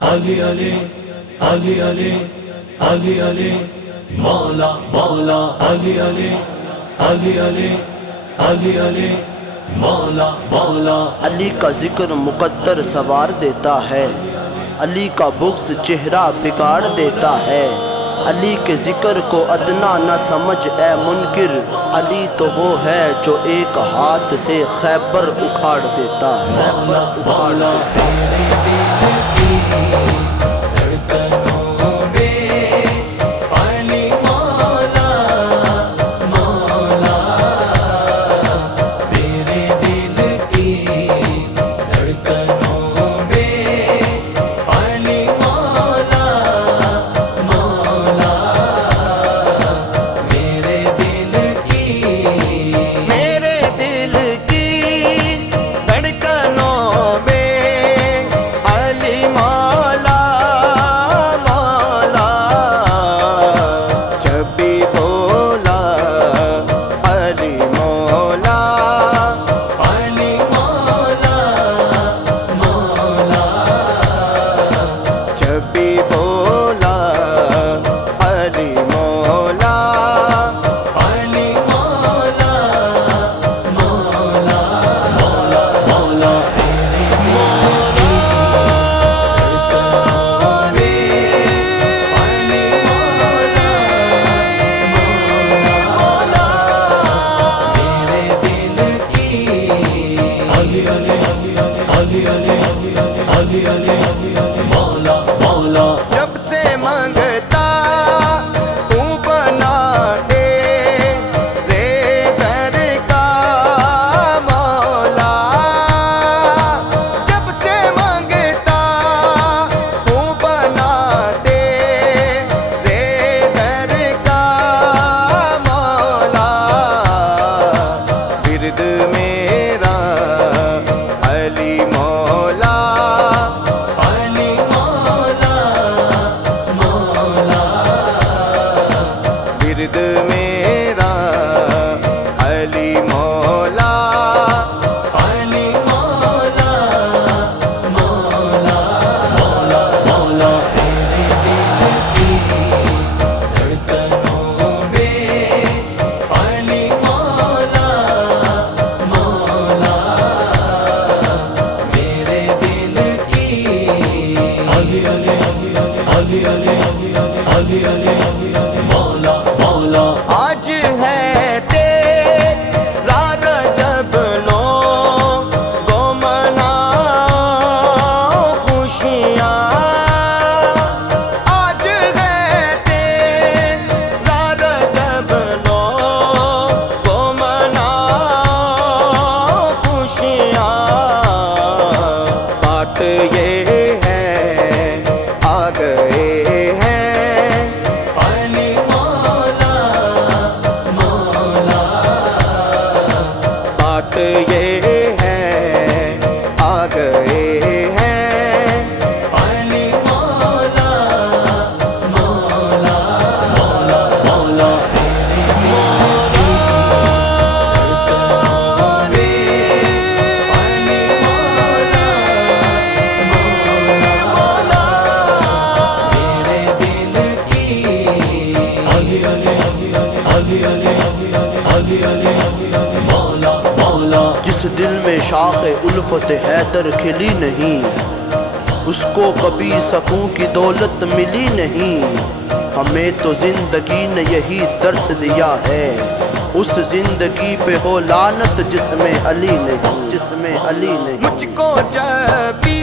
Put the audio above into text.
علی علی علی علی علی علی مولا مولا علی علی علی علی علی علی مولا مولا۔ علی کا ذکر مقدر سوار دیتا ہے، علی کا بغض چہرہ بگاڑ دیتا ہے۔ علی کے ذکر کو ادنا نہ سمجھ اے منکر، علی تو وہ ہے جو ایک ہاتھ سے خیبر اکھاڑ دیتا ہے۔ مولا تیرے دل کی دھڑکنوں میں علی مولا مولا، تیرے دل کی دھڑکنوں میں علی مولا مولا، میرے دل کی دھڑکنوں میں علی مولا مولا، جب بھی بولا علی مولا علی مولا مولا، جب بھی بولا علی مولا علی مولا مولا مولا، تیرے مولا دھڑکنوں میں علی مولا مولا، میرے دل کی علی علی علی علی علی علی علی مولا مولا، جب سے منگتا تو بنا دے رے در کا مولا، جب سے منگتا تو بنا دے رے در کا مولا، ورد میرا علی مولا علی مولا مولا، ورد میرا علی مولا علی مولا مولا مولا مولا، تیرے دل کی دھڑکنوں میں علی مولا مولا، میرے دل کی علی علی علی علی علی علی مولا مولا، آج ہے تیرا رجب لو گو منا خوشیاں، آج ہے تیرا رجب لو گو منا خوشیاں، بات یہ ہے آ گئے ہیں علی مولا مولا، بات یہ ہے آ گئے ہیں علی مولا مولا مولا مولا، تیرے مولا دھڑکنوں میں علی مولا مولا، میرے دل کی علی علی علی علی علی مولا مولا، جس دل میں شاخ الفت حیدر کھلی نہیں، اس کو کبھی سکون کی دولت ملی نہیں، ہمیں تو زندگی نے یہی درس دیا ہے، اس زندگی پہ ہو لعنت جس میں علی نہیں، جس میں علی نہیں۔ مجھ کو جب بھی